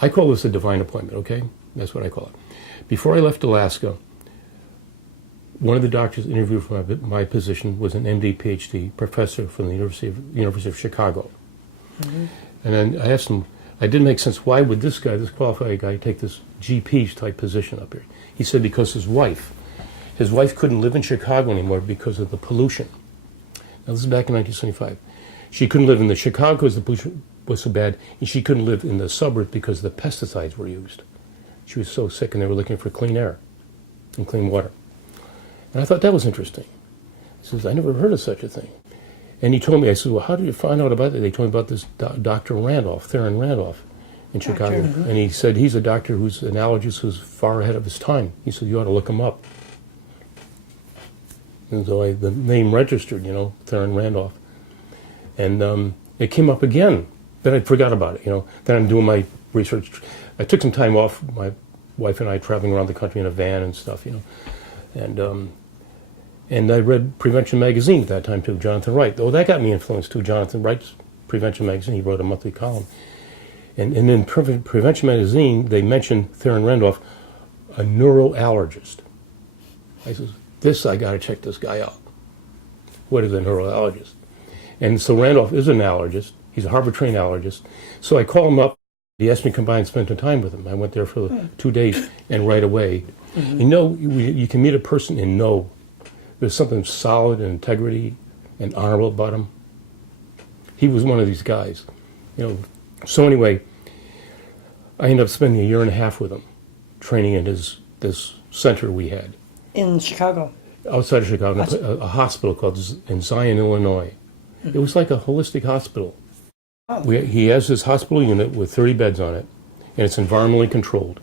I call this a divine appointment, okay? That's what I call it. Before I left Alaska, one of the doctors interviewed for my position was an MD, PhD professor from the University of Chicago. Mm-hmm. And then I asked him, I didn't make sense, why would this guy, this qualified guy, take this GP type position up here? He said because his wife couldn't live in Chicago anymore because of the pollution. Now this is back in 1975. She couldn't live in the Chicago because the pollution was so bad, and she couldn't live in the suburbs because the pesticides were used. She was so sick, and they were looking for clean air and clean water. And I thought that was interesting. He says, I never heard of such a thing. And he told me, I said, well, how did you find out about that? They told me about this Dr. Randolph, Theron Randolph, in Chicago. And he said he's a doctor who's an allergist who's far ahead of his time. He said, you ought to look him up. And so the name registered, Theron Randolph. And it came up again. Then I forgot about it, Then I'm doing my research. I took some time off, my wife and I traveling around the country in a van and stuff, And I read Prevention Magazine at that time too, Jonathan Wright. Oh, that got me influenced too, Jonathan Wright's Prevention Magazine. He wrote a monthly column. And in Prevention Magazine, they mentioned Theron Randolph, a neuroallergist. I said, I got to check this guy out. What is a neuroallergist? And so Randolph is an allergist. He's a Harvard-trained allergist. So I call him up. He asked me to come by and spend some time with him. I went there for 2 days, and right away, you can meet a person and know there's something solid and integrity and honorable about him. He was one of these guys, So anyway, I ended up spending 1.5 years with him, training in this center we had. In Chicago? Outside of Chicago, a hospital called in Zion, Illinois. It was like a holistic hospital. Oh. He has this hospital unit with 30 beds on it, and it's environmentally controlled.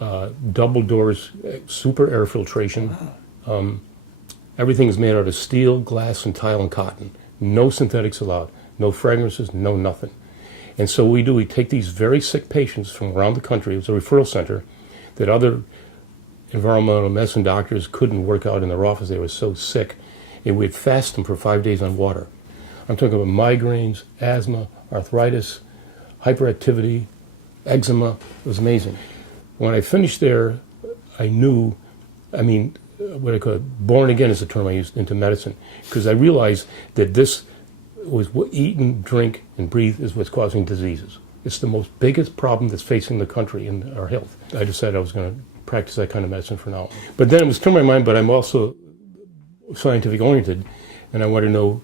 Double doors, super air filtration. Wow. Everything is made out of steel, glass, and tile and cotton. No synthetics allowed. No fragrances, no nothing. And so we take these very sick patients from around the country. It was a referral center that other environmental medicine doctors couldn't work out in their office. They were so sick. And we'd fast them for 5 days on water. I'm talking about migraines, asthma, arthritis, hyperactivity, eczema. It was amazing. When I finished there, I knew, what I call it, born again is the term I used into medicine, because I realized that this was what eat and drink and breathe is what's causing diseases. It's the most biggest problem that's facing the country in our health. I decided I was going to practice that kind of medicine for now. But then it was turned my mind, but I'm also scientific oriented, and I want to know,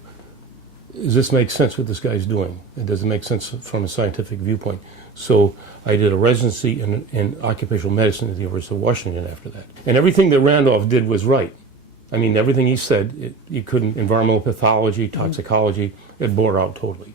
does this make sense what this guy's doing? And does it make sense from a scientific viewpoint? So I did a residency in occupational medicine at the University of Washington after that. And everything that Randolph did was right. Everything he said, you couldn't, environmental pathology, toxicology, it bore out totally.